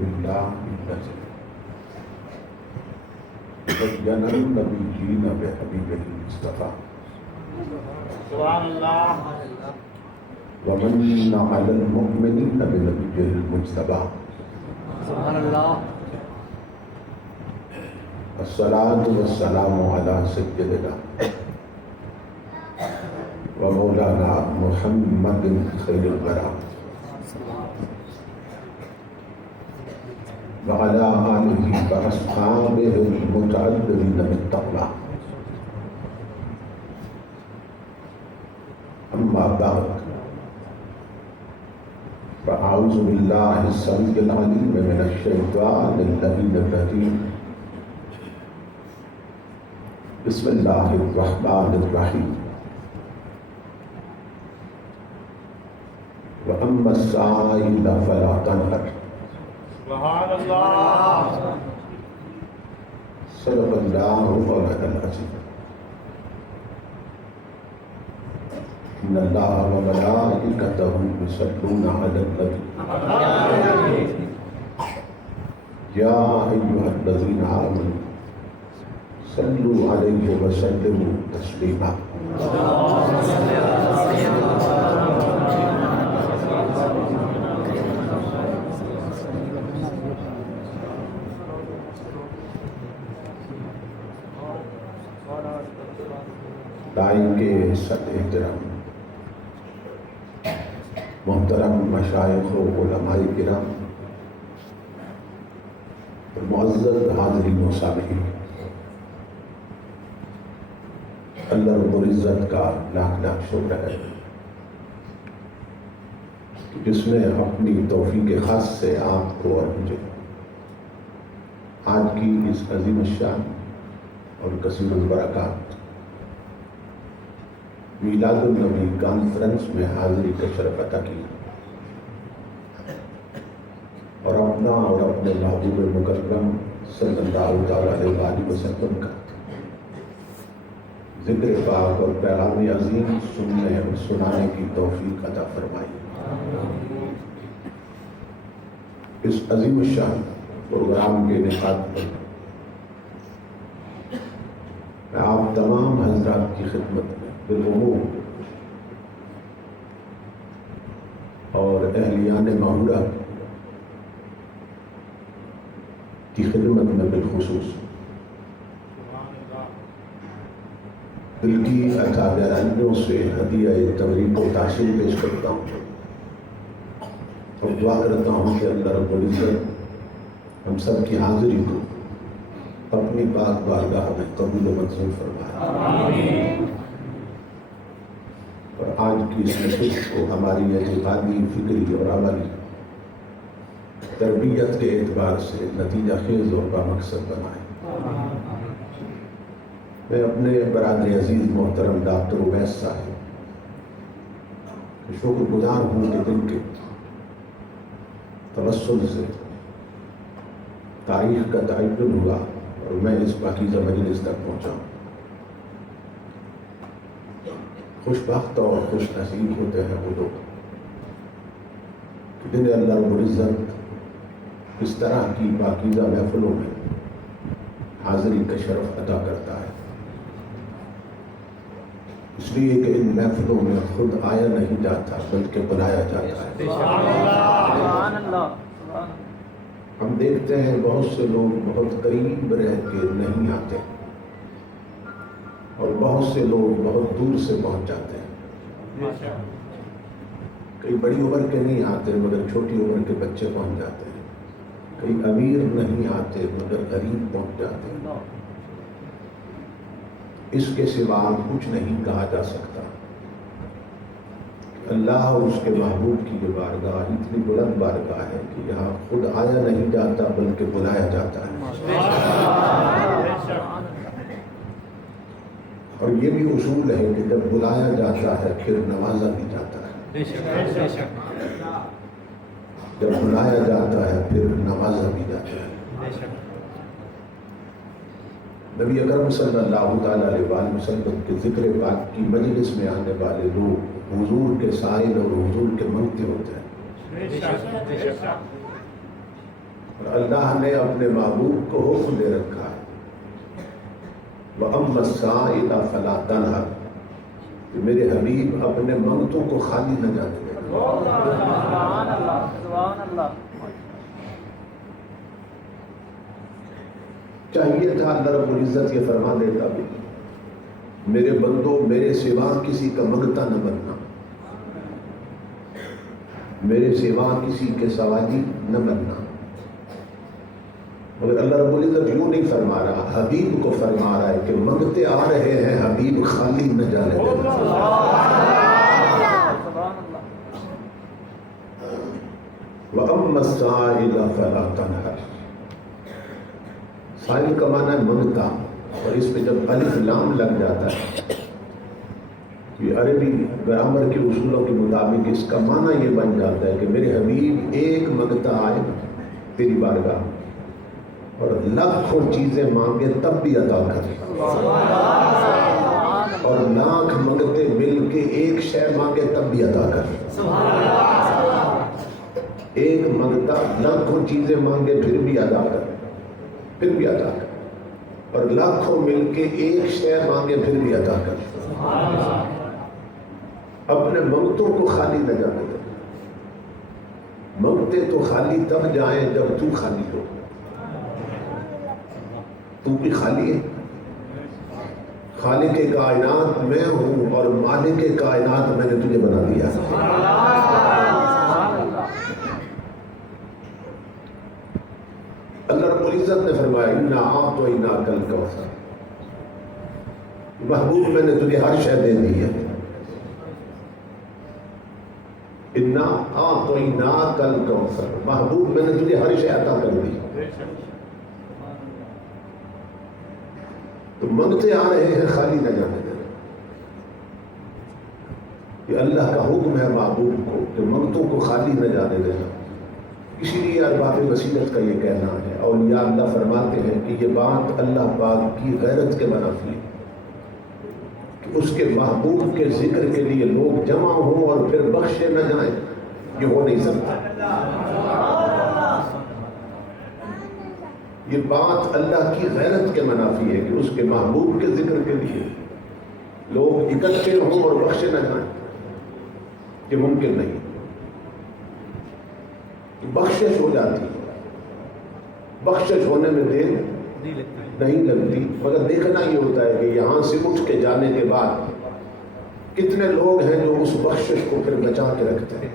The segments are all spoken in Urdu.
بالله الذي بين النبيين بحبيبه المصطفى سبحان الله ومن على المؤمنين بنبيه المجتبى سبحان الله الصلاة والسلام على سيدنا ومولانا محمد خير الورى وعلى آله وأصحابه المتعبدين بالتقوى أما بعد فأعوذ بالله السميع العليم من الشيطان اللعين الرجيم بسم الله الرحمن الرحيم وأما السائل فلا تنهر سبحان الله صدق الله مولانا العظيم إن الله وملائكته يصلون على النبي يا أيها الذين آمنوا صلوا عليه وسلموا تسليما داعی کے صد احترام محترم مشائخ و علماء کرام اور معزز حاضرین و سامعین، اللہ رب العزت کا لاکھ لاکھ شکر ہے جس نے اپنی توفیق خاص سے آپ کو اور مجھے آج کی اس عظیم الشان اور کثیر البرکات میلاد النبی کانفرنس میں حاضری کا شرف عطا کیا اور اپنا اور اپنے محبوب مکرم صلی اللہ تعالیٰ علیہ وسلم کا ذکر پاک اور پیغام عظیم سننے اور سنانے کی توفیق عطا فرمائی۔ اس عظیم الشان پروگرام کے انعقاد پر میں آپ تمام حضرات کی خدمت میں بالعموم اور اہلیان معمورہ کی خدمت میں بالخصوص دل کی عطا گہرائیوں سے ہدیہ تبریک و تحسین پیش کرتا ہوں اور دعا کرتا ہوں کہ اللہ رب العزت ہم سب کی حاضری کو اپنی پاک بارگاہ میں قبول و منظور فرمائے اور آج کی اس نشست کو ہماری اعتقادی، فکری اور عملی تربیت کے اعتبار سے نتیجہ خیز اور بامقصد بنائے۔ میں اپنے برادر عزیز محترم ڈاکٹر اویس صاحب شکر گزار ہوں کہ دن کے توسل سے تاریخ کا تعین ہوا اور میں اس پاکیزہ مجلس تک پہنچا ہوں۔ خوش بخت اور خوش نصیب ہوتے ہیں وہ لوگ کہ جنہیں اللہ رب العزت اس طرح کی پاکیزہ محفلوں میں حاضری کا شرف عطا کرتا ہے، اس لیے کہ ان محفلوں میں خود آیا نہیں جاتا بلکہ بلایا جاتا ہے۔ ہم دیکھتے ہیں بہت سے لوگ بہت قریب رہ کے نہیں آتے اور بہت سے لوگ بہت دور سے پہنچ جاتے ہیں۔ کئی بڑی عمر کے نہیں آتے مگر چھوٹی عمر کے بچے پہنچ جاتے ہیں، کئی امیر نہیں آتے مگر غریب پہنچ جاتے ہیں۔ اس کے سوا کچھ نہیں کہا جا سکتا۔ اللہ اور اس کے محبوب کی یہ بارگاہ اتنی بلند بارگاہ ہے کہ یہاں خود آیا نہیں جاتا بلکہ بلایا جاتا ہے، اور یہ بھی اصول ہے کہ جب بلایا جاتا ہے پھر نوازا بھی جاتا ہے۔ جب بلایا جاتا ہے پھر نوازا بھی جاتا ہے۔ نبی اکرم صلی اللہ علیہ وسلم کے ذکر پاک کی مجلس میں آنے والے لوگ حضور کے سائل اور حضور کے منگتے ہوتے ہیں۔ اور اللہ نے اپنے محبوب کو حکم دے رکھا ہے وَأَمَّا السَّائِلَ فَلَا تَنْهَرْ کہ میرے حبیب اپنے منگتوں کو خالی نہ جانے دیں۔ سبحان اللہ، سبحان اللہ۔ چاہیے تھا اللہ رب العزت یہ فرما دیتا بھی میرے بندوں میرے سوا کسی کا منگتا نہ بننا، میرے سوا کسی کے سوالی نہ بننا، مگر اللہ رب العزت یوں نہیں فرما رہا، حبیب کو فرما رہا ہے کہ منگتے آ رہے ہیں، حبیب خالی نہ جانے دینا۔ وَأَمَّا السَّائِلَ فَلَا تَنْهَرْ، سائل کا معنی ہے منگتا، اور اس پہ جب الف لام لگ جاتا ہے یہ عربی گرامر کے اصولوں کے مطابق اس کا معنی یہ بن جاتا ہے کہ میرے حبیب ایک منگتا آئے تیری بارگاہ اور لاکھوں چیزیں مانگے تب بھی عطا کر، اور لاکھ منگتے مل کے ایک شے مانگے تب بھی عطا کر۔ ایک منگتا لاکھوں چیزیں مانگے پھر بھی عطا کر، پھر بھی عطا کر، اور لاکھوں مل کے ایک شے مانگے پھر بھی عطا کر۔ اپنے منگتوں کو خالی نہ جانے دے، منگتے تو خالی تب جائیں جب تو خالی ہو، تو بھی خالی ہے۔ خالق کائنات میں ہوں اور مالک کائنات میں نے تجھے بنا دیا۔ اللہ رب العزت نے فرمایا اِنَّا أَعْطَيْنَاكَ الْكَوْثَرَ، محبوب میں نے تجھے ہر شے دے دی ہے۔ اِنَّا أَعْطَيْنَاكَ الْكَوْثَرَ، محبوب میں نے تجھے ہر شے عطا کر دی۔ تو منگتے آ رہے ہیں، خالی نہ جانے دینا۔ یہ اللہ کا حکم ہے محبوب کو کہ منگتوں کو خالی نہ جانے دینا۔ اسی لیے ارباب بصیرت کا یہ کہنا ہے، اولیاء اللہ فرماتے ہیں کہ یہ بات اللہ پاک کی غیرت کے منافی ہے کہ اس کے محبوب کے ذکر کے لیے لوگ جمع ہوں اور پھر بخشے نہ جائیں، یہ ہو نہیں سکتا۔ یہ بات اللہ کی غیرت کے منافی ہے کہ اس کے محبوب کے ذکر کے لیے لوگ اکٹھے ہوں اور بخشے نہ جائیں، یہ ممکن نہیں۔ بخشش ہو جاتی، بخشش ہونے میں دیر نہیں لگتی، مگر دیکھنا یہ ہوتا ہے کہ یہاں سے اٹھ کے جانے کے بعد کتنے لوگ ہیں جو اس بخشش کو پھر بچا کے رکھتے ہیں۔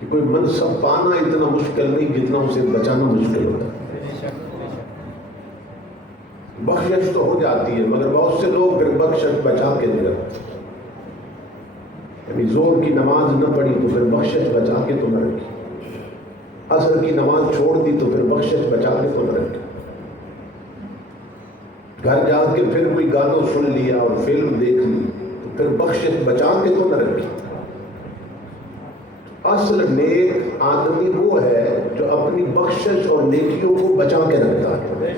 کہ کوئی منصب پانا اتنا مشکل نہیں جتنا اسے بچانا مشکل ہوتا ہے۔ بخشش تو ہو جاتی ہے مگر بہت سے لوگ پھر بخشش بچا کے نہیں رکھتے، یعنی زور کی نماز نہ پڑھی تو پھر بخشش بچا کے تو نہ رکھی، عصر کی نماز چھوڑ دی تو پھر بخشش بچا کے تو نہ رکھی، گھر جا کے پھر کوئی گانا سن لیا اور فلم دیکھ لی تو پھر بخشش بچا کے تو نہ رکھی۔ اصل نیک آدمی وہ ہے جو اپنی بخشش اور نیکیوں کو بچا کے رکھتا ہے۔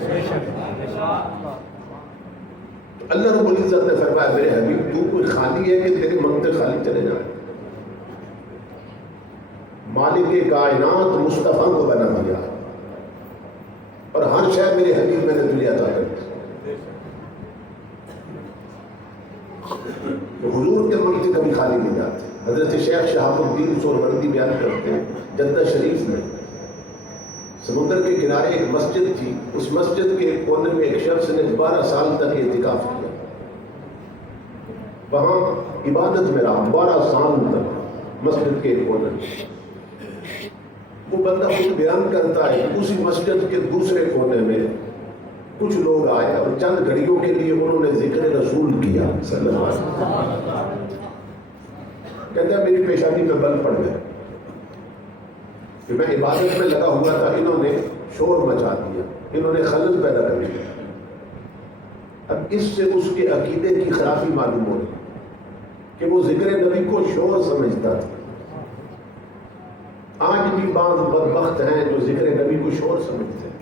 اللہ رب العزت نے فرمایا میرے حبیب تو کوئی خالی ہے کہ تیرے منگتے خالی چلے جائیں؟ مالک کائنات مصطفیٰ کو بنا دیا اور ہر شے میرے حبیب میں نے تجھے عطا کر دی۔ حضور کے منگتے کبھی خالی نہیں جاتے۔ حضرت شیخ شہاب الدین سہروردی بیان کرتے ہیں جدہ شریف میں سمندر کے کنارے ایک مسجد تھی، اس مسجد کے ایک کونے میں ایک شخص نے 12 سال تک اعتکاف کیا، وہاں عبادت میں رہا 12 سال تک مسجد کے ایک کونے میں۔ وہ بندہ خود بیان کرتا ہے کہ اسی مسجد کے دوسرے کونے میں کچھ لوگ آئے اور چند گھڑیوں کے لیے انہوں نے ذکر رسول کیا صلی اللہ علیہ وسلم۔ کہتا ہے میری پیشانی میں بل پڑ گیا کہ میں عبادت میں لگا ہوا تھا، انہوں نے شور مچا دیا، انہوں نے خلل پیدا کر دیا۔ اب اس سے اس کے عقیدے کی خرابی معلوم ہو رہی کہ وہ ذکر نبی کو شور سمجھتا تھا۔ آج بھی بعض بدبخت ہیں جو ذکر نبی کو شور سمجھتے ہیں۔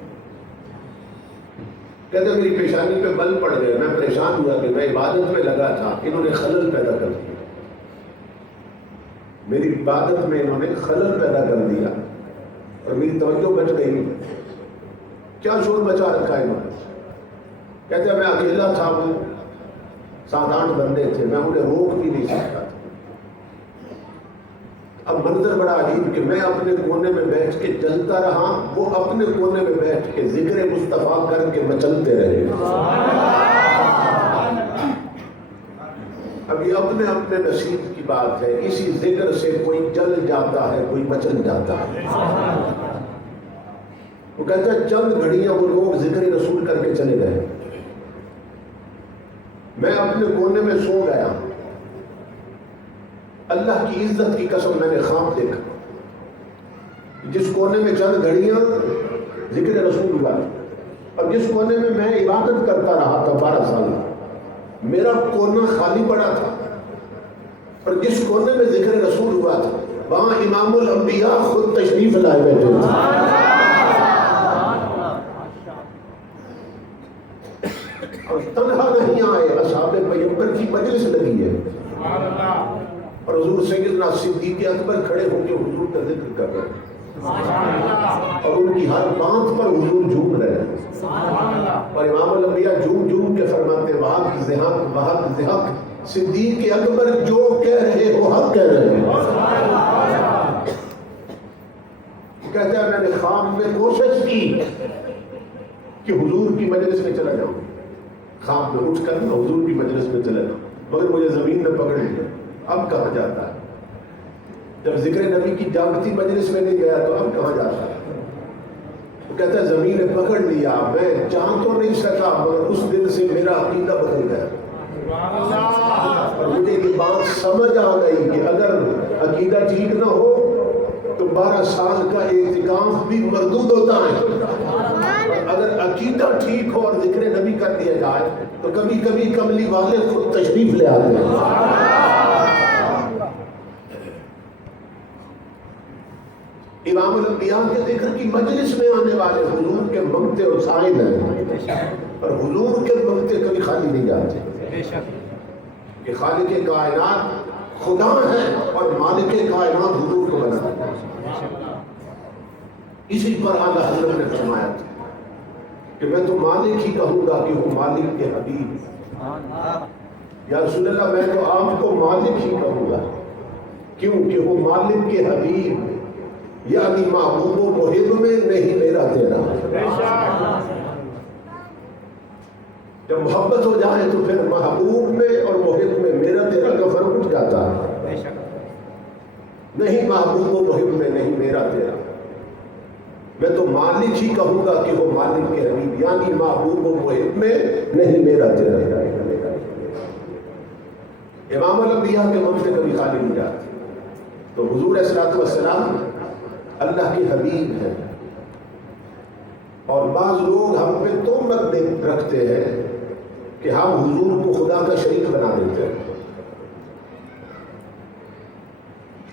کہتے ہیں میری پیشانی پہ بل پڑ گئے، میں پریشان ہوا کہ میں عبادت میں لگا تھا، انہوں نے خلل پیدا کر دیا، میری عبادت میں انہوں نے خلل پیدا کر دیا۔ اور میری توجہ بچ گئی. کیا شور مچا رکھا ہے انہوں نے. کہتے ہیں میں اکیلا تھا, وہ 7-8 بندے تھے, میں انہیں روک بھی نہیں سکتا تھا. اب منظر بڑا عجیب کہ میں اپنے کونے میں بیٹھ کے جلتا رہا, وہ اپنے کونے میں بیٹھ کے ذکر مصطفیٰ کر کے مچلتے رہے. اب یہ اپنے اپنے نصیب کی بات ہے. اسی ذکر سے کوئی جل جاتا ہے, کوئی مچل جاتا ہے. وہ کہتا ہے چند گھڑیاں وہ لوگ ذکر رسول کر کے چلے گئے, میں اپنے کونے میں سو گیا. اللہ کی عزت کی قسم میں نے خواب دیکھا, جس کونے میں چند گھڑیاں ذکر رسول ہوا اور جس کونے میں میں عبادت کرتا رہا تھا 12 سال, میرا کونا خالی پڑا تھا, اور جس کونے میں ذکر رسول ہوا تھا وہاں امام الانبیاء خود تشریف لائے بیٹھے تھے. اور تنہا نہیں آئے, اصحاب پیغمبر کی مجلس لگی ہے, اور حضور سیدنا صدیق اکبر کھڑے ہو کے حضور کا ذکر کر رہے ہیں, اور ان کی ہر بات پر حضور جھوم رہے ہیں. اور امام الانبیاء جھوم جھوم کے فرماتے ہیں وحق زحق وحق زحق, صدیق اکبر جو کہہ رہے ہو حق کہہ رہے ہیں. کہتا ہے میں نے خواب میں کوشش کی کہ حضور کی مجلس میں چلا جاؤں, خواب میں اٹھ کر حضور کی مجلس میں چلا جاؤں, مگر مجھے زمین میں پکڑ لیا. اب کہاں جاتا ہے؟ جب ذکر نبی کی جاگتی مجلس میں نہیں گیا تو اب کہاں جاتا ہے؟ وہ کہتا ہے زمین نے پکڑ لیا, میں جان تو نہیں سکا مگر اس دن سے میرا عقیدہ بدل گیا. اور مجھے یہ بات سمجھ آ گئی کہ اگر عقیدہ ٹھیک نہ ہو تو 12 سال کا اعتکاف بھی مردود ہوتا ہے. اگر عقیدہ ٹھیک ہو اور ذکر نبی کر دیا جائے تو کبھی کبھی کملی والے خود تشریف لے آتے ہیں. امام الانبیاء کے ذکر کی مجلس میں آنے والے حضور کے منگتے اور سائل ہیں, اور حضور کے منگتے کبھی خالی نہیں جاتے. کہ خالق کائنات خدا ہے اور مالک کائنات حضور کو بنا ہے. اسی پر اعلیٰ حضرت نے فرمایا تھا کہ میں تو مالک ہی کہوں گا کہ وہ مالک کے حبیب. یا رسول اللہ میں تو آپ کو مالک ہی کہوں گا, کیوں کہ وہ مالک کے حبیب یعنی محبوب و محب میں نہیں میرا تیرا. جب محبت ہو جائے تو پھر محبوب میں اور محب میں میرا تیرا کا فرق اٹھ جاتا ہے. نہیں محبوب و محب میں نہیں میرا تیرا, میں تو مالک ہی کہوں گا کہ وہ مالک کے حبیب یعنی محبوب و محب میں نہیں میرا تیرا. امام الانبیاء کے من سے کبھی خالی نہیں جاتے. تو حضور علیہ الصلوۃ والسلام اللہ کے حبیب ہیں, اور بعض لوگ ہم پہ تہمت رکھتے ہیں کہ ہم حضور کو خدا کا شریک بنا دیتے ہیں.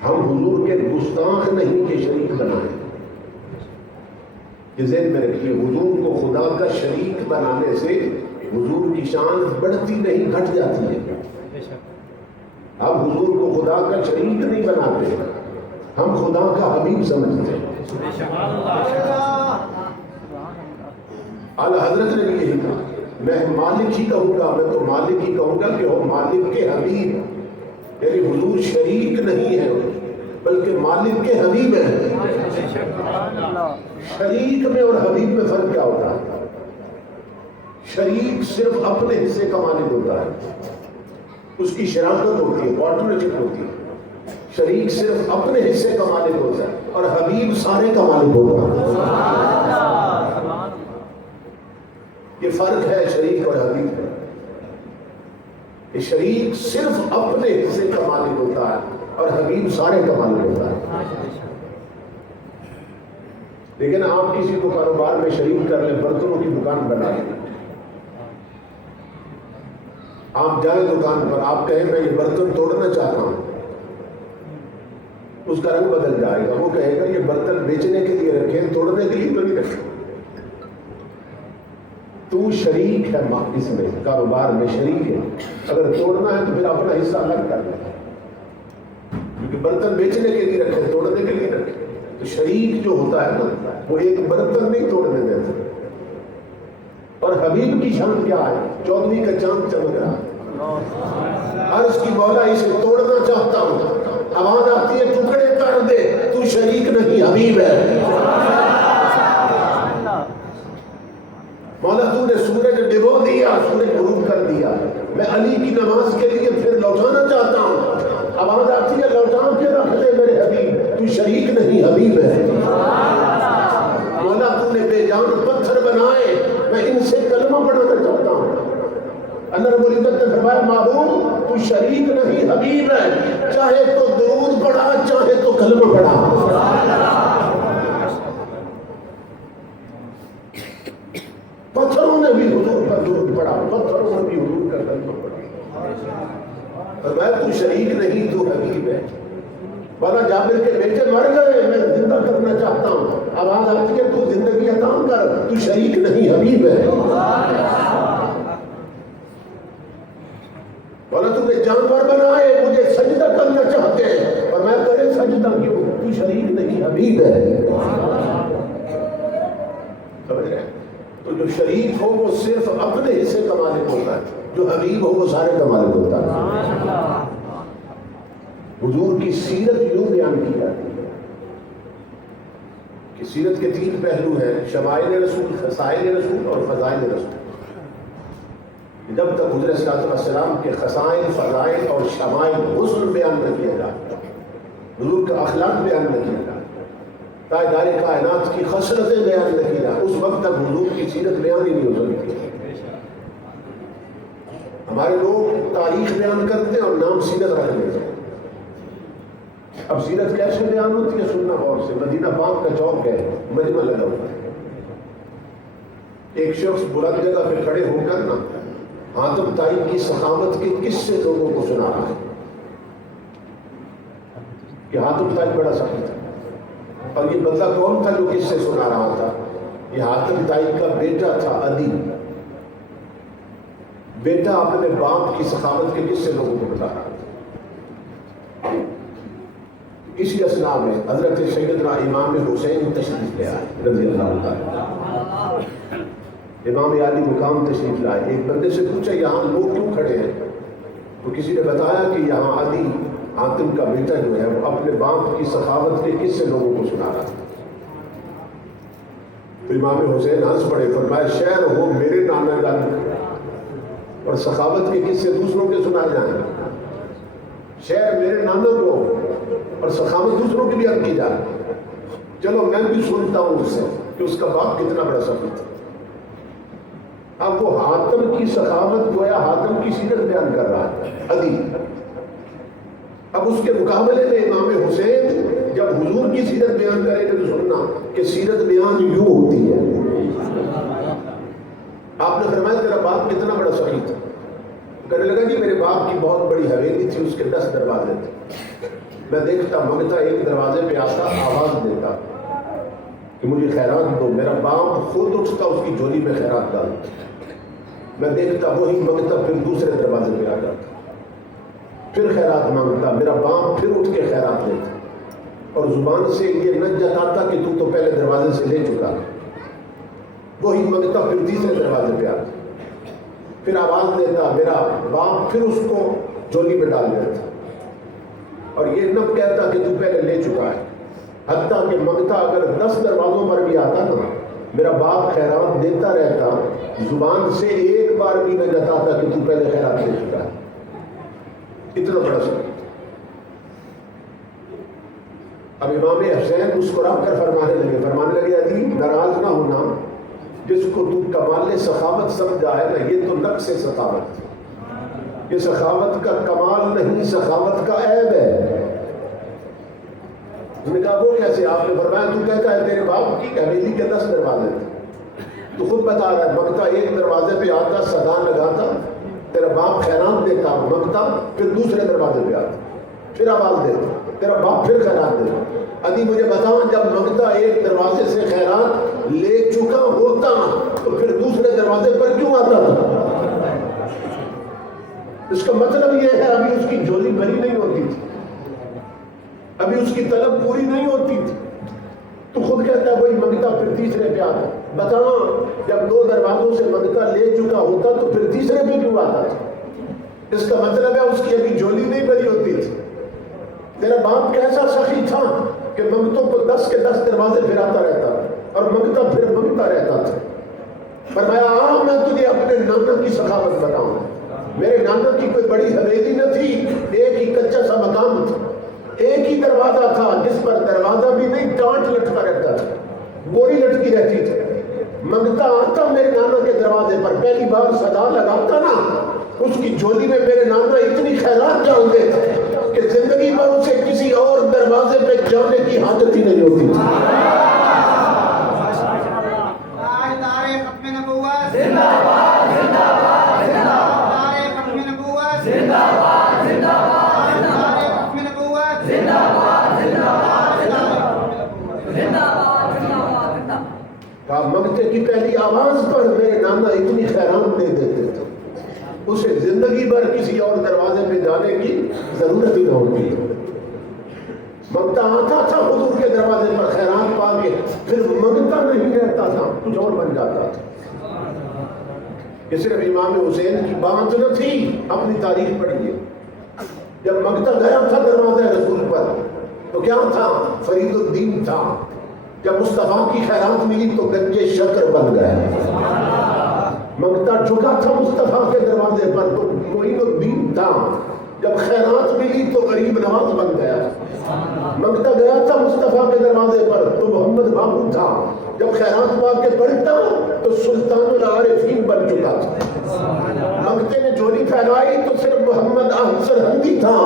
ہم حضور کے گستاخ نہیں کہ شریک بنائیں. یہ ذہن میں رکھیے, حضور کو خدا کا شریک بنانے سے حضور کی شان بڑھتی نہیں گھٹ جاتی ہے. اب حضور کو خدا کا شریک نہیں بناتے, ہم خدا کا حبیب سمجھتے ہیں. اعلیٰ حضرت نے بھی یہی کہا میں مالک ہی کہوں گا, میں تو مالک ہی کہوں گا کہ وہ مالک کے حبیب, یعنی حضور شریک نہیں ہے بلکہ مالک کے حبیب ہیں. شریک میں اور حبیب میں فرق کیا ہوتا ہے؟ شریک صرف اپنے حصے کا مالک ہوتا ہے, اس کی شراکت ہوتی ہے, پارٹنرشپ ہوتی ہے. شریک صرف اپنے حصے کا مالک ہوتا ہے اور حبیب سارے کا مالک ہوتا ہے. یہ فرق ہے شریک اور حبیب کا. یہ شریک صرف اپنے حصے کا مالک ہوتا ہے اور حبیب سارے کا مالک ہوتا ہے. لیکن آپ کسی کو کاروبار میں شریک کر لیں, برتنوں کی دکان بنا لیں, آپ جائیں دکان پر, آپ کہیں میں یہ برتن توڑنا چاہتا ہوں, اس کا رنگ بدل جائے گا. وہ کہے گا یہ برتن بیچنے کے لیے رکھے, توڑنے کے لیے تو نہیں رکھے. تو شریک ہے اس میں, کاروبار میں شریک ہے. اگر توڑنا ہے تو پھر اپنا حصہ الگ کر لیں, کیونکہ برتن بیچنے کے لیے رکھے, توڑنے کے لیے رکھے. تو شریک جو ہوتا ہے نا وہ ایک برتن نہیں توڑنے دیتا. اور حبیب کی شان کیا ہے؟ 14ویں کا چاند چمک رہا ہے. عرض کی مولا اسے توڑنا چاہتا ہوں. آواز آتی ہے ٹکڑے کر دے، تو شریک نہیں حبیب ہے. مولا تو نے سورج ڈبو دیا، سورج غروب کر دیا، میں علی کی نماز کے لیے پھر لوٹانا چاہتا ہوں. آواز آتی ہے لوٹا کے رکھ دے میرے حبیب، تو شریک نہیں حبیب ہے. مولا تو نے بے جان پتھر بنائے، میں ان سے کلمہ پڑھانا چاہتا ہوں. اللہ رب العزت نے فرمایا محبوب تو شریک نہیں حبیب ہے، چاہے تو درود پڑھا چاہے تو کلمہ پڑھا. پتھروں نے بھی حضور پر درود پڑھا، پتھروں نے بھی حضور کا کلمہ پڑھا. فرمایا تو شریک نہیں تو حبیب ہے. مولا جابر کے بیٹے مر گئے، میں زندہ کرنا چاہتا ہوں. آواز آتی ہے تو زندگی عطا کر، تو شریک نہیں حبیب ہے. مولا تو نے جانور بنائے، مجھے سجدہ کرنا چاہتے ہیں، اور میں کرے سجدہ کیوں؟ تو شریک نہیں حبیب ہے. سمجھ رہے ہیں؟ تو جو شریک ہو وہ صرف اپنے حصے کا مالک ہوتا ہے، جو حبیب ہو وہ سارے کا مالک ہوتا ہے. حضور کی سیرت یوں بیان کی جاتی ہے کہ سیرت کے 3 پہلو ہیں، شمائل رسول، خصائل رسول اور فضائل رسول. جب تک حضور صلی اللہ علیہ وسلم کے خصائل، فضائل اور شمائل حسن بیان نہ کیا جائے، حضور کا اخلاق بیان نہ کیا جائے، تاجدار کائنات کی خصلتیں بیان نہ کی جائے، اس وقت تک حضور کی سیرت بیان ہی نہیں ہو سکتی. ہمارے لوگ تاریخ بیان کرتے ہیں اور نام سیرت رکھ دیتے ہیں. اب سیرت کیسے بیان ہوتی ہے سننا غور سے. مدینہ پاک کا چوک ہے، مجمع لگا ہوا ہے. ایک شخص بلند جگہ پہ کھڑے ہو کر نا حاتم طائی کی سخاوت کے قصے لوگوں کو سنا رہا ہے کہ حاتم طائی بڑا سخی تھا. اور یہ بندہ کون تھا جو قصے سنا رہا تھا؟ یہ حاتم طائی کا بیٹا تھا عدی. بیٹا اپنے باپ کی سخاوت کے قصے لوگوں کو بتا رہا تھا. اسی اثناء میں حضرت سیدنا امام حسین تشریف لے آئے رضی اللہ تعالیٰ. امام عالی مقام تشریف لائے. ایک بندے سے پوچھا یہاں لوگ کیوں کھڑے ہیں؟ تو کسی نے بتایا کہ یہاں علی حاتم کا بیٹا جو ہے وہ اپنے باپ کی سخاوت کے قصے لوگوں کو سنا رہا تھا. تو امام حسین ہنس پڑے، فرمایا شعر ہو میرے نانا جان اور سخاوت کے قصے دوسروں کے سنا جائیں. شعر میرے نانا کو اور سخاوت دوسروں کی بھی حق کی جائے. چلو میں بھی سنتا ہوں اس سے کہ اس کا باپ کتنا بڑا سخی تھا. اب وہ حاتم کی سخاوت گویا حاتم کی سیرت بیان کر رہا ہے عدی. اب اس کے مقابلے میں امام حسین جب حضور کی سیرت بیان کریں گے تو سننا کہ سیرت بیان یوں ہوتی ہے. آپ نے فرمایا تیرا باپ کتنا بڑا سخی تھا؟ کہنے لگا جی میرے باپ کی بہت بڑی حویلی تھی، اس کے 10 دروازے تھے. میں دیکھتا منگتا ایک دروازے پہ آتا، آواز دیتا کہ مجھے خیرات دو. میرا باپ خود اٹھتا اس کی جھولی میں خیرات ڈالتا. میں دیکھتا وہی منگتا، پھر دوسرے دروازے پہ آ جاتا، پھر خیرات مانگتا. میرا باپ پھر اٹھ کے خیرات لیتا اور زبان سے یہ نہ جتاتا کہ تو پہلے دروازے سے لے چکا. وہی منگتا، پھر تیسرے دروازے پہ آتا، پھر آواز دیتا. میرا باپ پھر اس کو جھولی میں ڈال دیتا اور یہ نہ کہتا کہ تو پہلے لے چکا ہے. حتیٰ کہ منگتا اگر 10 دروازوں پر بھی آتا نا، میرا باپ خیرات دیتا رہتا، زبان سے ایک بار بھی نہ جتاتا کہ تو پہلے خیرات لے چکا ہے. اتنا بڑا سب. اب امام حسین مسکرا کر فرمانے لگے علی ناراض نہ ہونا، جس کو تو کمال سخاوت سمجھا ہے نا یہ تو نقص سخاوت ہے. یہ سخاوت کا کمال نہیں، سخاوت کا عیب ہے. اس نے کہا وہ کیسے؟ آپ نے فرمایا تو کہتا ہے تیرے باپ کی حویلی کے 10 دروازے تھے، تو خود بتا رہا ہے منگتا ایک دروازے پہ آتا، صدا لگاتا، تیرا باپ خیرات دیتا، منگتا، پھر دوسرے دروازے پہ آتا، پھر آواز دیتا، تیرا باپ پھر خیرات دیتا. علی مجھے بتاؤ جب منگتا ایک دروازے سے خیرات لے چکا ہوتا تو پھر دوسرے دروازے پر کیوں آتا تھا؟ اس کا مطلب یہ ہے ابھی اس کی جھولی بھری نہیں ہوتی تھی، ابھی اس کی طلب پوری نہیں ہوتی تھی. بھی منگتا پھر تیسرے پہ آتا. بتاؤ جب 2 دروازوں سے منگتا لے چکا ہوتا تو پھر تیسرے پہ کیوں آتا تھا؟ اس کا مطلب ہے اس کی ابھی جھولی نہیں بھری ہوتی تھی. تیرا باپ کیسا سخی تھا کہ منگتوں کو 10 کے 10 دروازے پھراتا رہتا اور منگتا پھر منگتا رہتا تھا. فرمایا میں تجھے اپنے نانا کی سخاوت بتاؤں. میرے نانا کی کوئی بڑی حویلی نہ تھی, ایک ہی کچا سا مقام تھا, ایک ہی دروازہ تھا جس پر دروازہ بھی نہیں ٹانٹ لٹکا رہتا تھا, بوری لٹکی رہتی تھی. منگتا آتا میرے نانا کے دروازے پر, پہلی بار صدا لگاتا نا, اس کی جھولی میں میرے نانا اتنی خیرات ڈال دیتے کہ زندگی بھر اسے کسی اور دروازے پہ جانے کی حاجت ہی نہیں ہوتی تھی. منگتے کی پہلی آواز پر میرے نانا اتنی خیرات دے دیتے تھے اسے زندگی بھر کسی اور دروازے پہ جانے کی ضرورت ہی نہ ہوتی. منگتا آتا تھا حضور کے دروازے پر خیرات پا کے, پھر منگتا نہیں رہتا تھا, کچھ اور بن جاتا تھا. یہ صرف امام حسین کی بات نہ تھی, اپنی تاریخ پڑھیے. جب منگتا گیا تھا دروازہ رسول پر تو کیا تھا؟ فرید الدین تھا. جب مصطفیٰ کی خیرات ملی تو گنجے شکر بن گئے. منگتا جھکا تھا مصطفیٰ کے دروازے پر تو معین الدین تھا. جب خیرات ملی تو غریب نواز بن گیا. منگتا گیا تھا مصطفیٰ کے دروازے پر تو محمد بابو تھا. جب خیرات پا کے پلٹا تو سلطان العارفین بن چکا تھا. منگتے نے جھولی پھیلائی تو صرف محمد سرہندی تھا,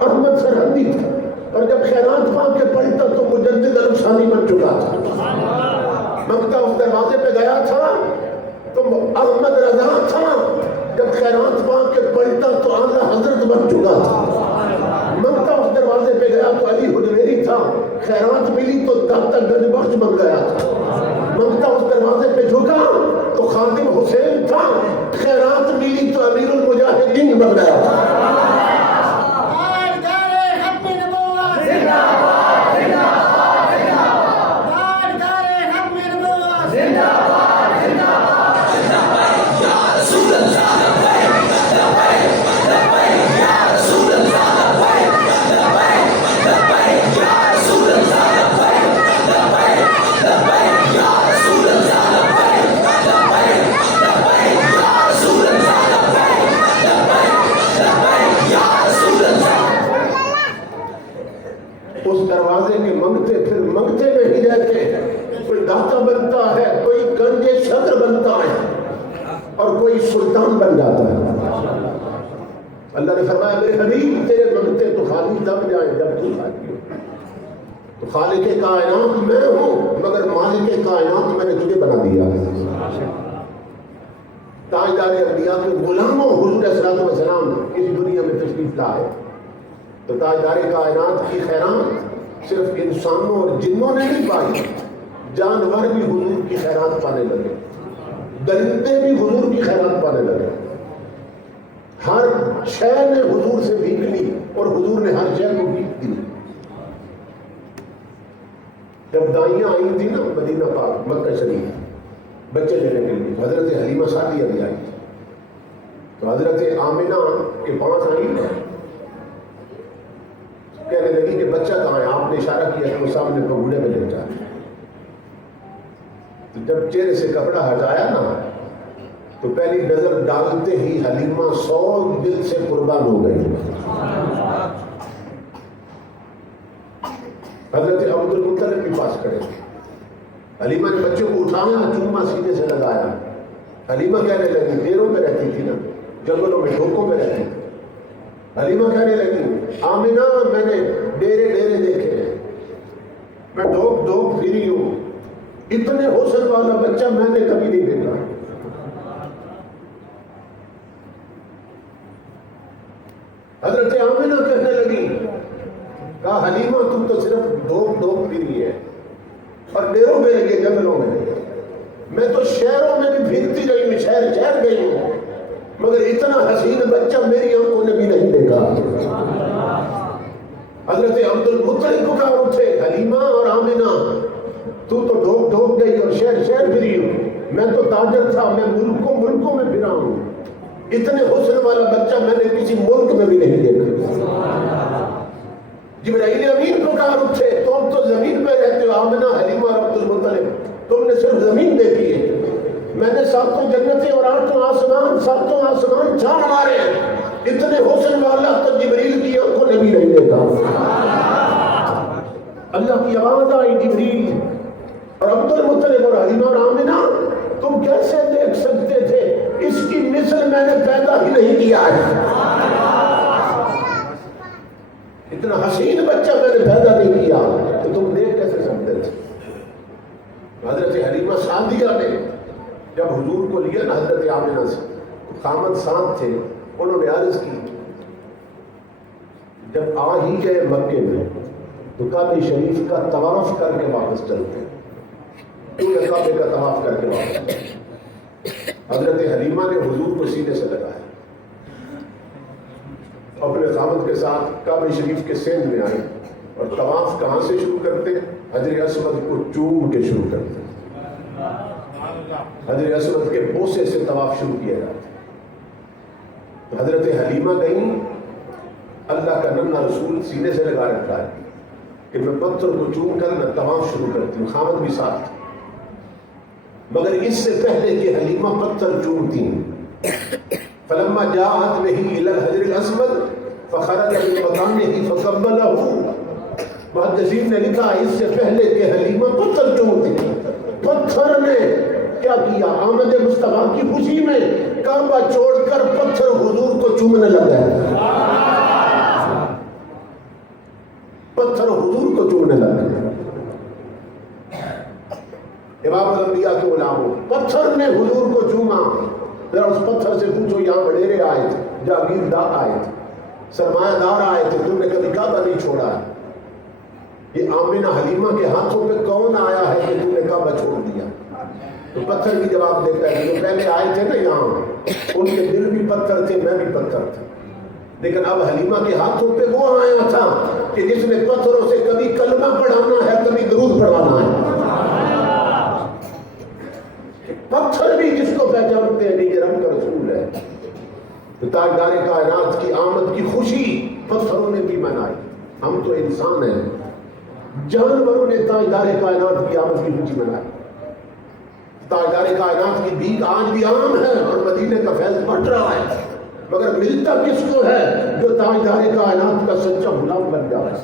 احمد سرہندی تھا. اور جب خیرات پا کے پلٹا تو مجدد الفسانی بن چکا تھا. منگتا اس دروازے پہ گیا تھا تو احمد رضا تھا. جب خیرات پا کے پلٹا تو اعلیٰ حضرت بن چکا تھا. منگتا اس دروازے پہ گیا تو علی حجویری تھا. خیرات ملی تو داتا گنج بخش بن گیا تھا. منگتا اس دروازے پہ جھکا تو خادم حسین تھا. خیرات ملی تو امیر المجاہدین بن گیا تھا. اس دروازے کے منگتے پھر منگتے میں ہی رہتے. کوئی داتا بنتا ہے, کوئی گنجے شکر بنتا ہے, اور کوئی سلطان بن جاتا ہے. اللہ نے فرمایا میرے حبیب تیرے منگتے تو خالی دب جائیں جب تو خالی ہو. تو خالق کائنات میں ہوں مگر مالک کائنات میں نے تجھے بنا دیا. تاجدار انبیاء کے غلاموں حضور صلی اللہ علیہ وسلم اس دنیا میں تشریف لائے تو تاجدار کائنات کی خیرات صرف انسانوں اور جنوں نے نہیں پائی, جانور بھی حضور کی خیرات پانے لگے, درندے بھی حضور کی خیرات پانے لگے. ہر شے نے حضور سے بھیک لی اور حضور نے ہر شے کو بھیک دی. جب دائیاں آئی تھی نا مدینہ پاک مکہ شریف بچے لینے کے لیے, حضرت حلیمہ سعدیہ بھی آئی تو حضرت آمنہ کے پاس آئی, کہنے لگی کہ بچہ کہاں ہے؟ آپ نے اشارہ کیا کہ وہ سامنے بگوڑے میں لیٹا ہے. تو جب چہرے سے کپڑا ہٹایا نا تو پہلی نظر ڈالتے ہی حلیمہ 100 دل سے قربان ہو گئی. حضرت عبد المطلب کے پاس کھڑے تھے. حلیمہ نے بچے کو اٹھایا, چوما سینے سے لگایا. حلیمہ کہنے لگی, ڈیروں میں رہتی تھی نا, جنگلوں میں ڈھوکوں میں رہتی تھی. حلیمہ کہنے لگی آمنہ میں نے ڈیرے دیکھے ہیں, میں ڈھوک پھری ہوں, اتنے حسن والا بچہ میں نے کبھی نہیں دیکھا. حضرت آمنہ کہنے لگی, کہا حلیمہ تم تو صرف ڈھوک پھری ہے اور ڈیروں میں رہی جنگلوں میں تو شہروں میں بھی پھرتی رہی ہوں, شہر گئی ہوں, مگر اتنا حسین بچہ میری آنکھوں نے بھی نہیں دیکھا. حضرت عبد المطلب پکار اٹھے, حلیمہ اور آمنہ تو ڈھوک تاجر تھا، میں ملکوں میں پھرا ہوں، اتنے حسن والا بچہ میں نے کسی ملک میں بھی نہیں دیکھا۔ جبرائیل امین پکار اٹھے، تم تو زمین پہ رہتے ہو، آمنہ حلیمہ عبد المطلب، تم نے صرف زمین دیکھی ہے، میں نے ساتوں جنتیں اور ساتوں آسمان چھان مارے ہیں، اتنے حسن والا تو جبریل کی آنکھوں نے بھی نہیں دیکھا۔ اللہ کی آواز آئی، جبریل اور عبد المطلب اور حلیمہ اور آمنہ تم کیسے دیکھ سکتے تھے؟ اس کی مثل میں نے پیدا ہی نہیں کیا ہے، اتنا حسین بچہ میں نے پیدا نہیں کیا، تو تم دیکھ کیسے سکتے تھے؟ حضرت حلیمہ سعدیہ نے جب حضور کو لیا نا حضرت آمنہ سے، خامد ساتھ تھے، انہوں نے عرض کی جب آ ہی گئے مکے میں تو کعبہ شریف کا طواف کر کے واپس چلتے، کعبے کا طواف کر کے واپس۔ حضرت حلیمہ نے حضور کو سینے سے لگایا، اپنے خامد کے ساتھ کعبہ شریف کے سین میں آئے اور طواف کہاں سے شروع کرتے؟ حجر اسود کو چوم کے شروع کرتے، حجر اسود کے بوسے سے طواف شروع کیا جاتا۔ حضرت حلیمہ گئیں، اللہ کا ننھا رسول سینے سے لگا رکھا ہے کہ میں پتھر کو چوم کر میں طواف شروع کرتی ہوں، خامد بھی ساتھ، مگر اس سے پہلے کہ حلیمہ پتھر چومتی فلما جاءت به الى الحجر الاسود فخرج من مكانه فقبله، محدثین نے لکھا اس سے پہلے کہ حلیمہ پتھر چومتی، پتھر نے کیا کیا؟ آمد مصطفیٰ کی خوشی میں کعبہ چھوڑ کر پتھر حضور کو چومنے لگا، پتھر حضور کو چومنے لگا۔ امام الانبیاء کے غلاموں، پتھر نے حضور کو چوما۔ ذرا اس پتھر سے پوچھو یہاں وڈیرے آئے تھے، جاگیردار آئے تھے، سرمایہ دار آئے تھے، تم نے کبھی کعبہ نہیں چھوڑا ہے؟ یہ آمنہ حلیمہ کے ہاتھوں پہ کون آیا ہے کہ تم نے کعبہ چھوڑ دیا؟ تو پتھر بھی جواب دیتا ہے کہ جو پہلے آئے تھے نا یہاں، ان کے دل بھی پتھر تھے، میں بھی پتھر تھا، لیکن اب حلیمہ کے ہاتھوں پہ وہ آیا تھا کہ جس نے پتھروں سے کبھی کلمہ پڑھانا ہے، کبھی درود پڑھانا ہے۔ پتھر بھی جس کو پہچانتے ہیں یہ رب کا رسول ہے۔ تو تاجدار کائنات کی آمد کی خوشی پتھروں نے بھی منائی، ہم تو انسان ہیں، جانوروں نے تاجدار کائنات کی آمد کی خوشی منائی۔ تاجدار کائنات کی بھیک آج بھی عام ہے اور مدینے کا فیض بڑھ رہا ہے، مگر ملتا کس کو ہے؟ جو تاجدار کائنات کا سچا غلام بن جائے۔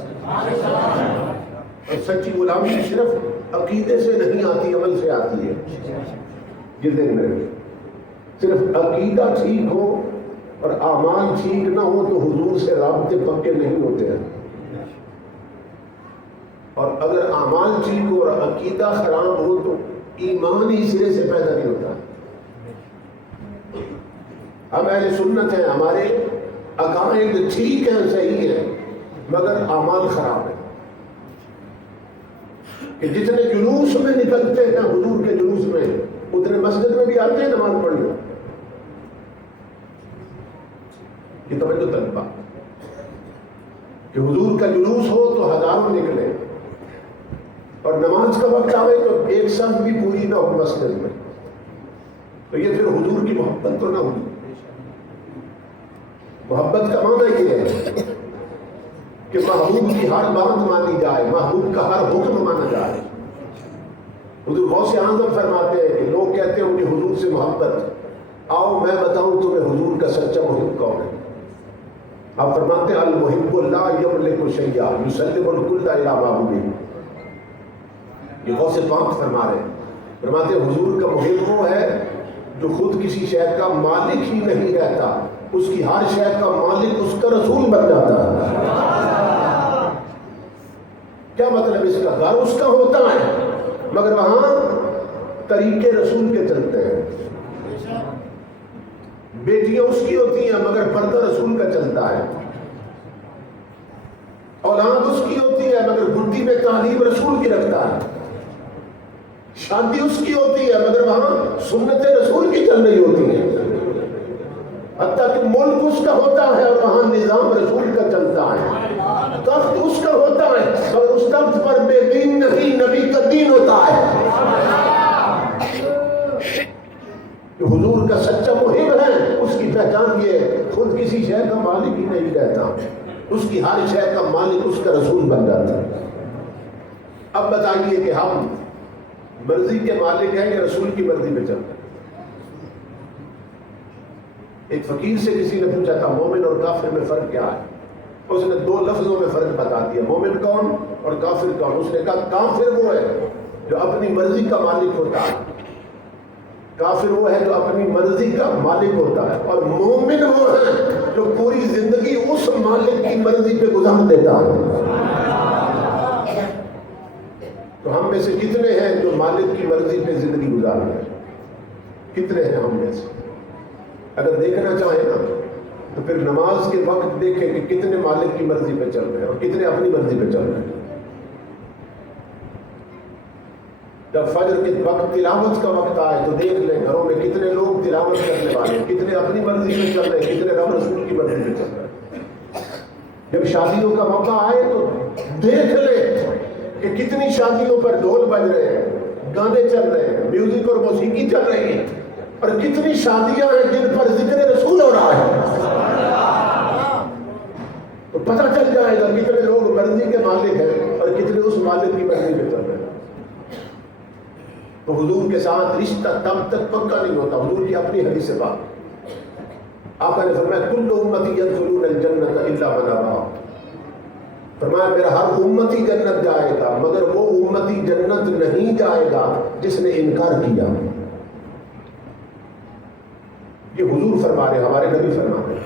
اور سچی غلامی صرف عقیدے سے نہیں آتی، عمل سے آتی ہے۔ صرف عقیدہ ٹھیک ہو اور اعمال ٹھیک نہ ہو تو حضور سے رابطے پکے نہیں ہوتے ہیں، اور اگر اعمال ٹھیک ہو اور عقیدہ خراب ہو تو ایمان ہی سرے سے پیدا نہیں ہوتا۔ ہم اہل سنت ہیں، ہمارے عقائد ٹھیک ہیں، صحیح ہیں، مگر اعمال خراب ہیں۔ کہ جتنے جلوس میں نکلتے ہیں حضور کے جلوس میں، اتنے مسجد میں بھی آتے ہیں نماز پڑھنے۔ یہ توجہ طلبہ کہ حضور کا جلوس ہو تو ہزاروں نکلے، اور نماز کا وقت آئے تو ایک صف بھی پوری نہ ہو مسجد میں، تو یہ پھر حضور کی محبت تو نہ ہوئی۔ محبت کا معنی یہ ہے کہ محبوب کی ہر بات مانی جائے، محبوب کا ہر حکم مانا جائے۔ حضور غوث اعظم فرماتے ہیں کہ لوگ کہتے ہیں مجھے حضور سے محبت، آؤ میں بتاؤں تمہیں حضور کا سچا محب کون ہے۔ آپ فرماتے ہیں المحب لا یملک شیئا یسلم الکل الی محبوبہ۔ یہ غوث پاک فرما رہے ہیں، فرماتے ہیں حضور کا محب وہ ہے جو خود کسی شے کا مالک ہی نہیں رہتا، اس کی ہر شے کا مالک اس کا رسول بن جاتا ہے۔ کیا مطلب اس کا؟ گھر اس کا ہوتا ہے مگر وہاں طریقے رسول کے چلتے ہیں، بیٹیاں اس کی ہوتی ہیں مگر پردہ رسول کا چلتا ہے، اولاد اس کی ہوتی ہے مگر گھٹی میں تعلیم رسول کی رکھتا ہے، شادی اس کی ہوتی ہے مگر وہاں سنت رسول کی چل رہی ہوتی ہے، حتیٰ کہ ملک اس کا ہوتا ہے اور وہاں نظام رسول کا چلتا ہے، تخت اس کا ہوتا ہے اور اس تخت پر بے دین نہیں، نبی کا دین ہوتا ہے۔ حضور کا سچا محب ہے اس کی پہچان یہ ہے خود کسی شے کا مالک ہی نہیں رہتا، اس کی ہر شے کا مالک اس کا رسول بن جاتا ہے۔ اب بتائیے کہ ہم مرضی کے مالک ہیں یا رسول کی مرضی پہ چلتے ہیں؟ ایک فقیر سے کسی نے پوچھا تھا مومن اور کافر میں فرق کیا ہے؟ اس نے 2 لفظوں میں فرق بتا دیا، مومن کون اور کافر کون۔ اس نے کہا کافر وہ ہے جو اپنی مرضی کا مالک ہوتا ہے، کافر وہ ہے جو اپنی مرضی کا مالک ہوتا ہے، اور مومن وہ ہے جو پوری زندگی اس مالک کی مرضی پہ گزار دیتا ہے۔ تو ہم میں سے کتنے ہیں جو مالک کی مرضی پہ زندگی گزار رہے ہیں؟ کتنے ہیں ہم میں سے؟ اگر دیکھنا چاہیں نا تو پھر نماز کے وقت دیکھیں کہ کتنے مالک کی مرضی پہ چل رہے ہیں اور کتنے اپنی مرضی پہ چل رہے ہیں۔ جب فجر کے وقت تلاوت کا وقت آئے تو دیکھ لیں گھروں میں کتنے لوگ تلاوت کرنے والے ہیں، کتنے اپنی مرضی پہ چل رہے ہیں، کتنے رب رسول کی مرضی پہ چل رہے ہیں۔ جب شادیوں کا موقع آئے تو دیکھ لیں کہ کتنی شادیوں پر ڈھول بج رہے ہیں، گانے چل رہے ہیں، میوزک اور موسیقی چل رہی ہے، اور کتنی شادیاں ہیں جن پر ذکر رسول ہو رہا ہے۔ تو پتہ چل جائے گا کتنے لوگ مرضی کے مالک ہیں اور کتنے اس مالک کی مرضی پہ چل رہے ہیں۔ تو حضور کے ساتھ رشتہ تب تک پکا نہیں ہوتا۔ حضور کی اپنی حدیث سے بات، آقا نے فرمایا کل امتی یدخلون الجنت الا من ابا، فرمایا میرا ہر امتی جنت جائے گا مگر وہ امتی جنت نہیں جائے گا جس نے انکار کیا۔ یہ حضور فرما رہے، ہمارے نبی فرما رہے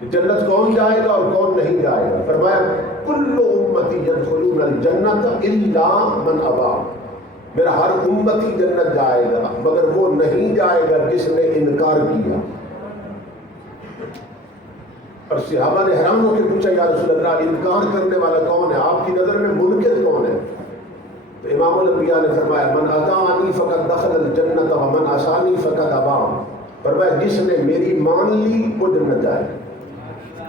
کہ جنت کون جائے گا اور کون نہیں جائے گا۔ فرمایا کل امتی یدخلون الجنت الا من ابا، میرا ہر امتی جنت جائے گا مگر وہ نہیں جائے گا جس نے انکار کیا۔ اور صحابہ نے حیران ہو کے پوچھا یا رسول اللہ انکار کرنے والا کون ہے؟ آپ کی نظر میں منکر کون ہے؟ تو امام الانبیاء نے فرمایا من اطاعنی فقد دخل الجنت ومن عصانی فقد ابا، فرمایا جس نے میری مان لی وہ جنت جائے گا۔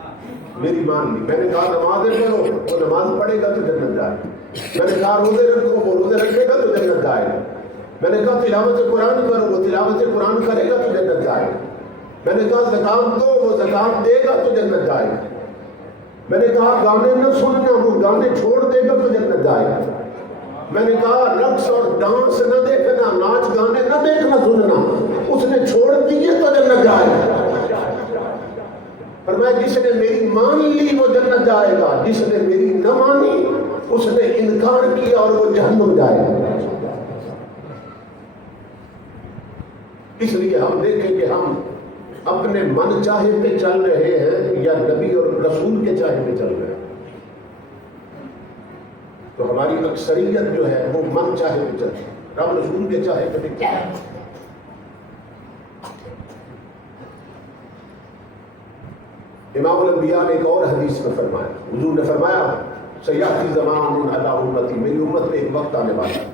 میری مان لی، میں نے کہا نمازیں پڑھو وہ نماز پڑھے گا تو جنت جائے گا، میں نے کہا روزے رکھو وہ روزے رکھے گا تو جنت جائے گا، میں نے کہا تلاوت قرآن کرو وہ تلاوت قرآن کرے گا تو جنت جائے گا، میں نے کہا زکات دو وہ زکات دے گا تو جنت جائے گا، میں نے کہا گانے نہ سننا وہ گانے چھوڑ دے گا تو جنت جائے گا، میں نے کہا رقص اور ڈانس نہ دیکھنا، ناچ گانے نہ دیکھنا سننا، اس نے چھوڑ دیے تو جنت جائے گا۔ فرمایا جس نے میری مان لی وہ جنت جائے گا، جس نے میری نہ مانی اس نے انکار کیا اور وہ جہنم جائے گا۔ اس لیے ہم دیکھیں کہ ہم اپنے من چاہے پہ چل رہے ہیں یا نبی اور رسول کے چاہے پہ چل رہے ہیں۔ تو ہماری اکثریت جو ہے وہ من چاہے پہ چلتی ہے، رب رسول کے چاہے پہ نہیں چلتی۔ امام الانبیاء نے ایک اور حدیث میں فرمایا، حضور نے فرمایا سیاتی زمان علی امتی، میری امت پہ ایک وقت آنے والا ہے،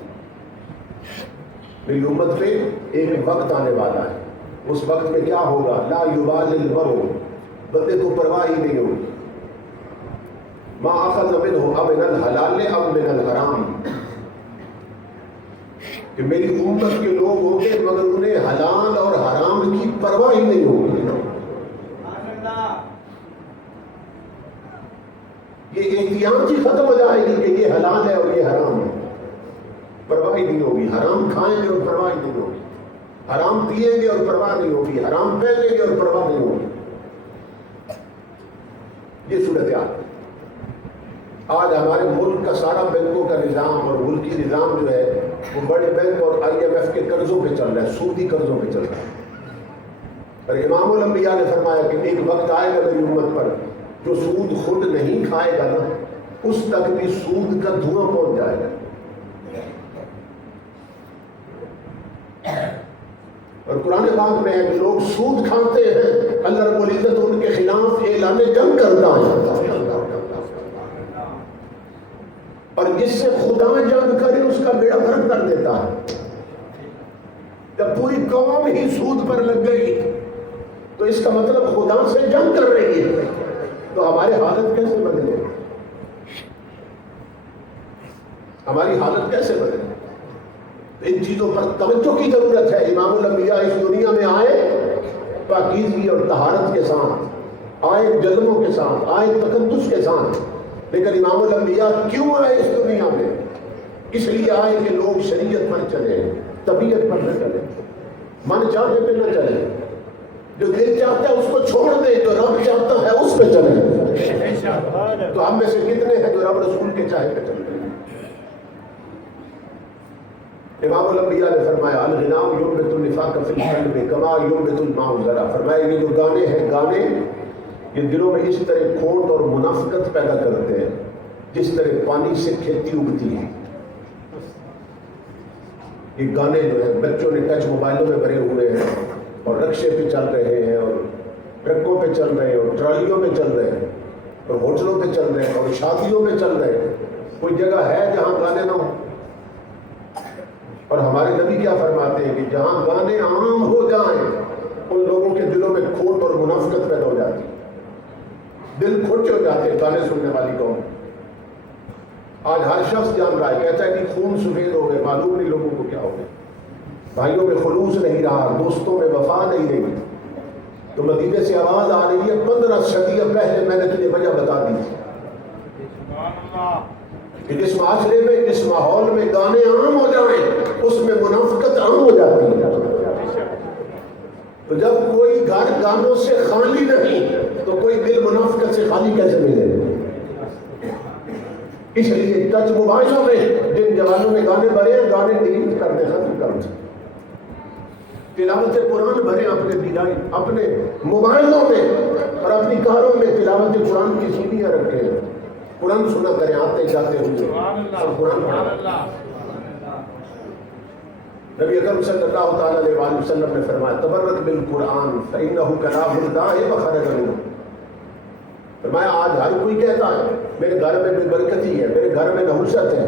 میری امت پہ ایک وقت آنے والا ہے، اس وقت میں کیا ہوگا؟ لا یبالی المرء، بندے کو پرواہ ہی نہیں ہوگی، ما اخذ منہ امن الحلال ام من الحرام، کہ میری امت کے لوگ ہوں گے مگر انہیں حلال اور حرام کی پرواہ ہی نہیں ہوگی۔ یہ احتیاط ہی ختم ہو جائے گی کہ یہ حلال ہے اور یہ حرام ہے، پرواہ نہیں ہوگی، حرام کھائیں گے اور پرواہ نہیں ہوگی، حرام پیئیں گے اور پرواہ نہیں ہوگی، حرام پہنیں گے اور پرواہ نہیں ہوگی۔ یہ صورتحال آج ہمارے ملک کا سارا بینکوں کا نظام اور ملکی نظام جو ہے وہ بڑے بینک اور IMF کے قرضوں پہ چل رہا ہے، سودی قرضوں پہ چل رہا ہے۔ اور امام الانبیاء نے فرمایا کہ ایک وقت آئے گا میری امت پر جو سود خود نہیں کھائے گا نا اس تک بھی سود کا دھواں پہنچ جائے گا۔ اور قرآن پاک میں ہے کہ لوگ سود کھاتے ہیں، اللہ رب العزت ان کے خلاف اعلان جنگ کرتا ہے، اور جس سے خدا جنگ کرے اس کا بیڑا غرق کر دیتا ہے۔ جب پوری قوم ہی سود پر لگ گئی تو اس کا مطلب خدا سے جنگ کر رہی ہے، تو ہماری حالت کیسے بدلے؟ ہماری حالت کیسے بدلے؟ ان چیزوں پر توجہ کی ضرورت ہے. امام الانبیاء اس دنیا میں آئے پاکیزگی اور طہارت کے ساتھ، آئے جلموں کے ساتھ، آئے تقدس کے ساتھ. لیکن امام الانبیاء کیوں آئے اس دنیا میں؟ اس لیے آئے کہ لوگ شریعت پر چلے، طبیعت پر نہ چلے، من چاہنے پہ نہ چلے. جو دل چاہتا ہے اس کو چھوڑ دے، جو رب چاہتا ہے اس پہ چلے. تو ہم میں سے کتنے ہیں جو رب رسول کے چاہے پہ چلے؟ امام الانبیاء نے فرمایا الغناء ينبت النفاق فی القلب کما ينبت الماء الزرع. فرمایا یہ جو گانے ہیں، گانے یہ دلوں میں اس طرح کھوٹ اور منافقت پیدا کرتے ہیں جس طرح پانی سے کھیتی اگتی ہے. یہ گانے جو ہیں بچوں نے ٹچ موبائلوں میں بھرے ہوئے ہیں اور رکشے پہ چل رہے ہیں اور ٹرکوں پہ چل رہے ہیں اور ٹرالیوں پہ چل رہے ہیں اور ہوٹلوں پہ چل رہے ہیں اور شادیوں پہ چل رہے ہیں. کوئی جگہ ہے جہاں گانے نہ ہوں؟ اور ہمارے نبی کیا فرماتے ہیں کہ جہاں گانے عام ہو جائیں ان لوگوں کے دلوں میں کھوٹ اور منافقت پیدا ہو جاتی ہے، دل کھوٹے ہو جاتے ہیں گانے سننے والی قوم. آج ہر شخص جان رہا ہے، کہتا ہے کہ خون سفید ہو گئے، معلوم نہیں لوگوں کو کیا ہو گیا. بھائیوں میں خلوص نہیں رہا، دوستوں میں وفا نہیں رہی. تو مدینے سے آواز آ رہی ہے 15 صدیاں پہلے میں نے تجھے وجہ بتا دی کہ جس معاشرے میں، جس ماحول میں گانے عام ہو جائیں اس میں منافقت عام ہو جاتی ہے. تو جب کوئی گھر گانوں سے خالی نہیں تو کوئی دل منافقت سے خالی کیسے ملے؟ اس لیے ٹچ موبائلوں میں جن جوانوں نے گانے بھرے ہیں، گانے ڈیلیٹ کرنے ختم کر دیں. تلاوت قرآن بھرے اپنے موبائلوں میں اور اپنی کاروں میں تلاوت قرآن کی سیڑھیاں رکھیں، قرآن سنا کریں آتے جاتے ہوئے اور قرآن پڑھیں. نبی اکرم صلی اللہ تعالی علیہ وآلہ وسلم نے فرمایا تبرک بالقرآن فإنہ کلام اللہ وخرج منہ. فرمایا آج ہر کوئی کہتا ہے میرے گھر میں بے برکتی ہے، میرے گھر میں نحوست ہے،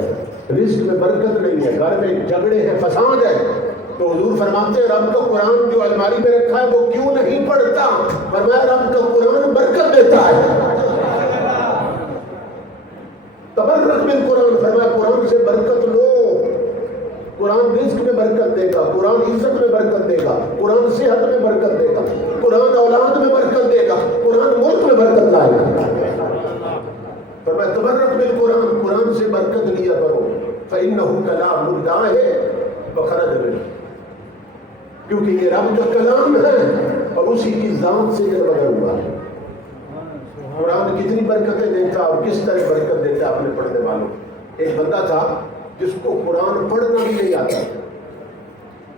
رزق میں برکت نہیں ہے، گھر میں جھگڑے ہیں، فساد ہے. تو حضور فرماتے ہیں رب کا قرآن جو الماری میں رکھا ہے وہ کیوں نہیں پڑھتا؟ فرمایا رب کا قرآن برکت دیتا ہے. تبرک بالقرآن، فرمایا قرآن سے برکت لو. قرآن رزق میں برکت دے گا، قرآن عزت میں برکت دے گا، قرآن صحت میں برکت دے گا، قرآن اولاد میں برکت دے گا، قرآن ملک میں برکت لائے گا. فرمایا تبرک بالقرآن، قرآن سے برکت لیا کرو. فإنہ کلام اللہ وخرج منہ، کیونکہ یہ رب کا کلام ہے اور اسی کی ذات سے جلوہ ہوا ہے. قرآن کتنی برکتیں دیتا اور کس طرح برکت دیتا اپنے پڑھنے والوں. ایک بندہ تھا جس کو قرآن پڑھنا بھی نہیں آتا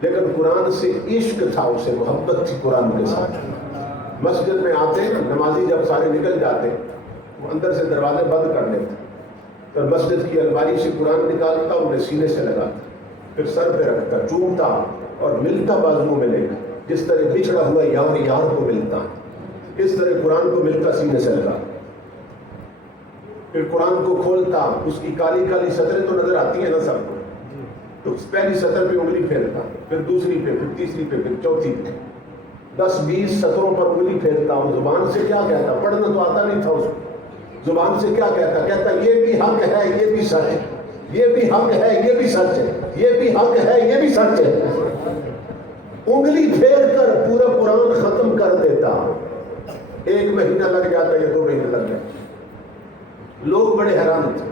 لیکن قرآن سے عشق تھا، اسے محبت تھی قرآن کے ساتھ. مسجد میں آتے نمازی جب سارے نکل جاتے وہ اندر سے دروازے بند کر لیتے، پھر مسجد کی الماری سے قرآن نکالتا، انہیں سینے سے لگاتا، پھر سر پہ رکھتا، چومتا اور ملتا بازو میں لے کر، جس طرح بچھڑا ہوا یار یار کو ملتا اس طرح قرآن کو ملتا سینے سے لگا. پھر قرآن کو کھولتا، اس کی کالی کالی سطریں تو نظر آتی ہیں نا سب کو، تو پہلی سطر پہ انگلی پھیرتا، پھر دوسری پہ، پھر تیسری پہ، پھر چوتھی پہ، 10-20 سطروں پر انگلی پھیرتا. وہ زبان سے کیا کہتا؟ پڑھنا تو آتا نہیں تھا اس کو. زبان سے کیا کہتا؟ کہتا یہ بھی حق ہے، یہ بھی سچ ہے، یہ بھی حق ہے، یہ بھی سچ ہے، یہ بھی حق ہے، یہ بھی سچ ہے. انگلی پھیر کر پورا قرآن ختم کر دیتا. 1 مہینہ لگ جاتا یا 2 مہینے لگ جاتا. لوگ بڑے حیران تھے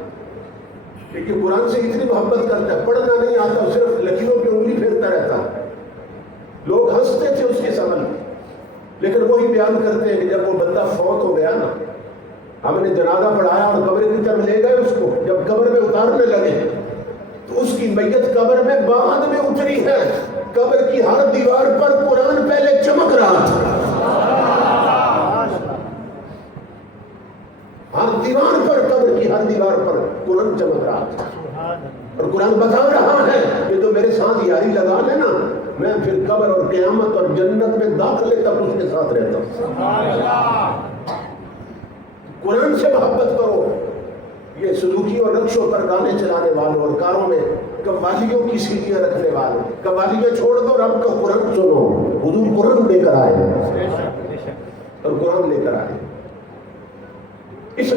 لیکن قرآن سے اتنی محبت کرتا ہے، پڑھنا نہیں آتا، صرف لکیروں پہ انگلی پھیرتا رہتا. لوگ ہنستے تھے اس کے سمجھ میں. لیکن وہی بیان کرتے ہیں کہ جب وہ بندہ فوت ہو گیا نا، ہم نے جنازہ پڑھایا اور قبر کی طرف لے گئے اس کو، جب قبر میں اتارنے لگے تو اس کی میت قبر میں بعد میں اتری ہے. قبر کی ہر دیوار پر قرآن پہلے چمک رہا تھا، ہر دیوار پر، قبر کی ہر دیوار پر قرآن چمک رہا تھا. اور قرآن بتا رہا ہے کہ تو میرے ساتھ یاری لگا لینا، میں پھر قبر اور قیامت اور جنت میں داخلے تک اس کے ساتھ رہتا ہوں. قرآن سے محبت کرو. یہ سلوکی اور رکشوں پر گانے چلانے والوں اور کاروں میں قوالیوں کی سیڑھیاں رکھنے والوں، قوالیاں چھوڑ دو، رب کا قرآن سنو. حضور قرآن لے کر آئے اور قرآن لے کر آئے.